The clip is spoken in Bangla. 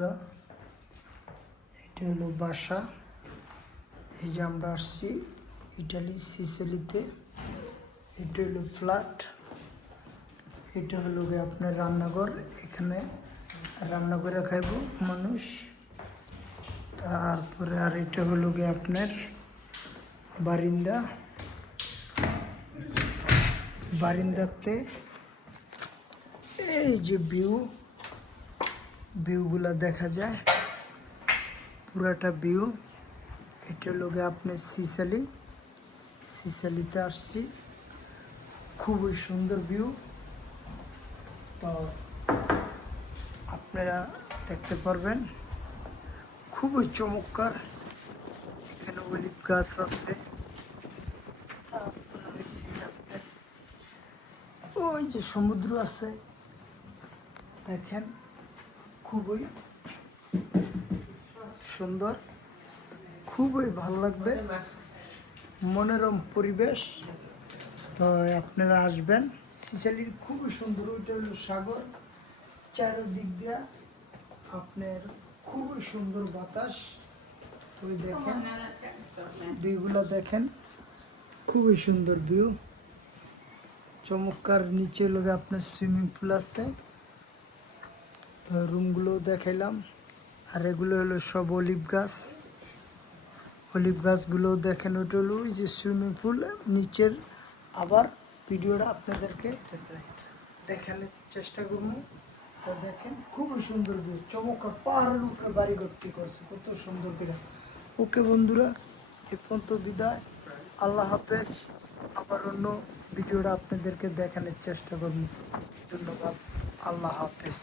বন্ধুরা, এটা হলো বাসা। এই যে আমরা আসছি ইটালি সিসিলিতে। এটা হলো ফ্ল্যাট, এটা হলো গিয়ে আপনার রান্নাঘর। এখানে রান্না করে খাইব মানুষ। তারপরে আর এটা হলো গিয়ে আপনার বারিন্দা। বারিন্দাতে এই যে ভিউগুলা দেখা যায়, পুরাটা ভিউ। এটা হলো গিয়ে আপনার সিসালিতে আসছি, খুবই সুন্দর ভিউ। তো আপনারা দেখতে পারবেন, খুবই চমৎকার। এখানে অলিভ গাছ আছে। ওই যে সমুদ্র আছে, দেখেন, খুবই সুন্দর, খুবই ভালো লাগবে, মনোরম পরিবেশ। তো আপনারা আসবেন সিসালির, খুবই সুন্দর। ওইটা হলো সাগর, চারিদিক দিয়া আপনার খুবই সুন্দর বাতাস। ওই দেখেন ভিউগুলো, দেখেন খুবই সুন্দর ভিউ, চমৎকার। নিচে লোকে আপনার সুইমিং পুল আছে। তো রুমগুলো দেখাইলাম। আর এগুলো হলো সব অলিভ গাছগুলো দেখেন। ওইটা হলো ওই যে সুইমিং পুল নিচের। আবার ভিডিওটা আপনাদেরকে দেখানোর চেষ্টা করবো। তো দেখেন খুবই সুন্দর ভিউ, চমৎকার। পাহাড়ের উপরে বাড়ি ঘরটি করছে কত সুন্দর করে। ওকে বন্ধুরা, এ পর্যন্ত বিদায়, আল্লাহ হাফেজ। আবার অন্য ভিডিওটা আপনাদেরকে দেখানোর চেষ্টা করবো। ধন্যবাদ, আল্লাহ হাফেজ।